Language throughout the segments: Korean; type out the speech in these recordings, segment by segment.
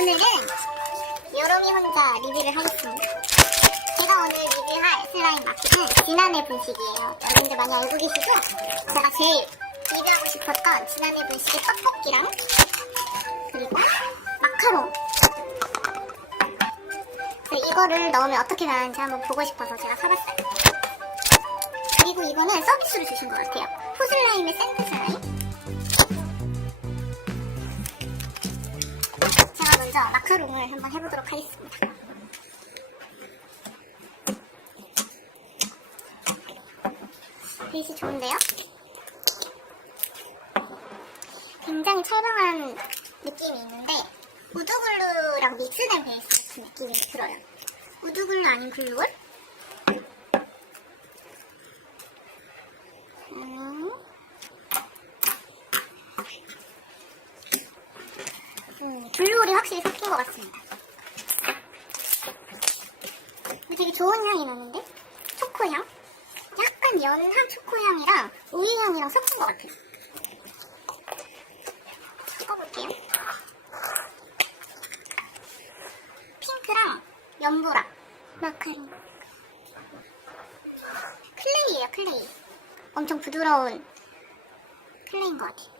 오늘은 여름이 혼자 리뷰를 하겠습니다. 제가 오늘 리뷰할 슬라임 마켓은 지난해 분식이에요. 여러분들 많이 알고 계시죠? 제가 제일 리뷰하고 싶었던 지난해 분식의 떡볶이랑 그리고 마카롱 그래서 이거를 넣으면 어떻게 나는지 한번 보고 싶어서 제가 사봤어요. 그리고 이거는 서비스로 주신 것 같아요. 포슬라임의 샌드 슬라임. 먼저 마카롱을 한번 해보도록 하겠습니다. 베이스 좋은데요? 굉장히 찰방한 느낌이 있는데 우드글루랑 믹스된 베이스 같은 느낌이 들어요. 우드글루 아닌 글루올? 음. 음, 글루올이 확실히 섞인 것 같습니다. 되게 좋은 향이 나는데? 초코향? 약간 연한 초코향이랑 우유향이랑 섞은 것 같아요. 섞어볼게요. 핑크랑 연보라 마카롱 클레이예요 클레이 엄청 부드러운 클레이인 것 같아요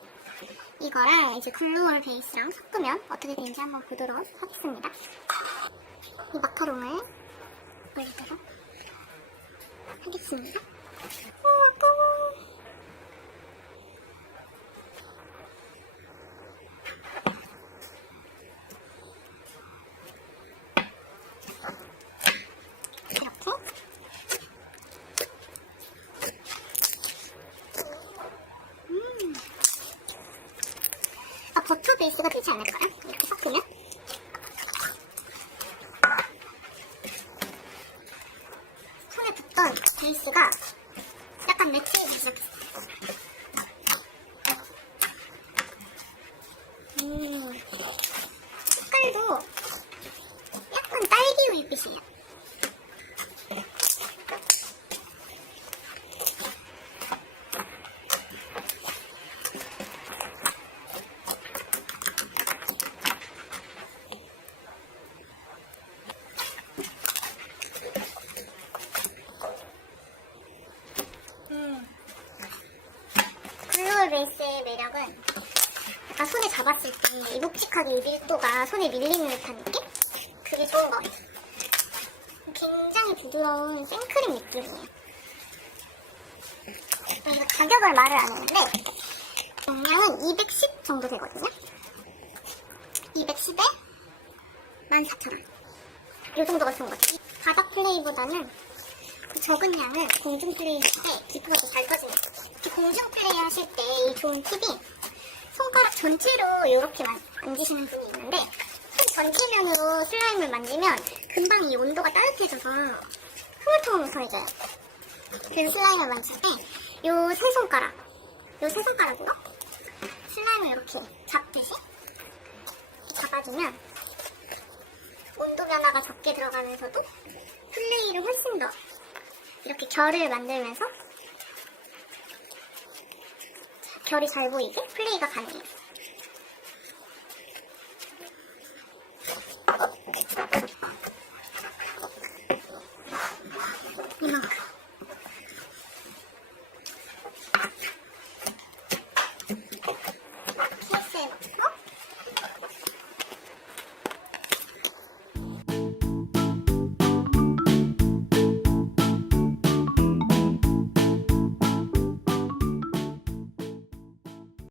이거랑 이제 글루올 베이스랑 섞으면 어떻게 되는지 한번 보도록 하겠습니다. 이 마카롱을 올리도록 하겠습니다 오 아까워 이렇게 음. 아, 버터 베이스가 되지 않을까요? 이렇게 섞으면 손에 붙던 베이스가 약간 매트해지기 시작했어요 음. 색깔도 약간 딸기 우유빛이에요 음. 베이스의 매력은 약간 손에 잡았을 때 이 묵직하게 이 밀도가 손에 밀리는 듯한 느낌? 그게 좋은 것 같아요. 굉장히 부드러운 생크림 느낌이에요. 그래서 가격을 말을 안 했는데 용량은 210 정도 되거든요. 210에 14,000원. 이 정도가 좋은 것 같아요. 바닥 플레이보다는 그 적은 양을 공중 플레이 할 때 기포가 더 잘 터집니다. 특히 공중 플레이 하실 때 이 좋은 팁이 손가락 전체로 이렇게 만- 만지시는 분이 있는데 손 전체면으로 슬라임을 만지면 금방 이 온도가 따뜻해져서 흐물흐물해져요. 그래서 슬라임을 만질 때 요 세 손가락, 요 세 손가락으로 슬라임을 이렇게 잡듯이 잡아주면 온도 변화가 적게 들어가면서도 플레이를 훨씬 더 이렇게 결을 만들면서 결이 잘 보이게 플레이가 가능해요.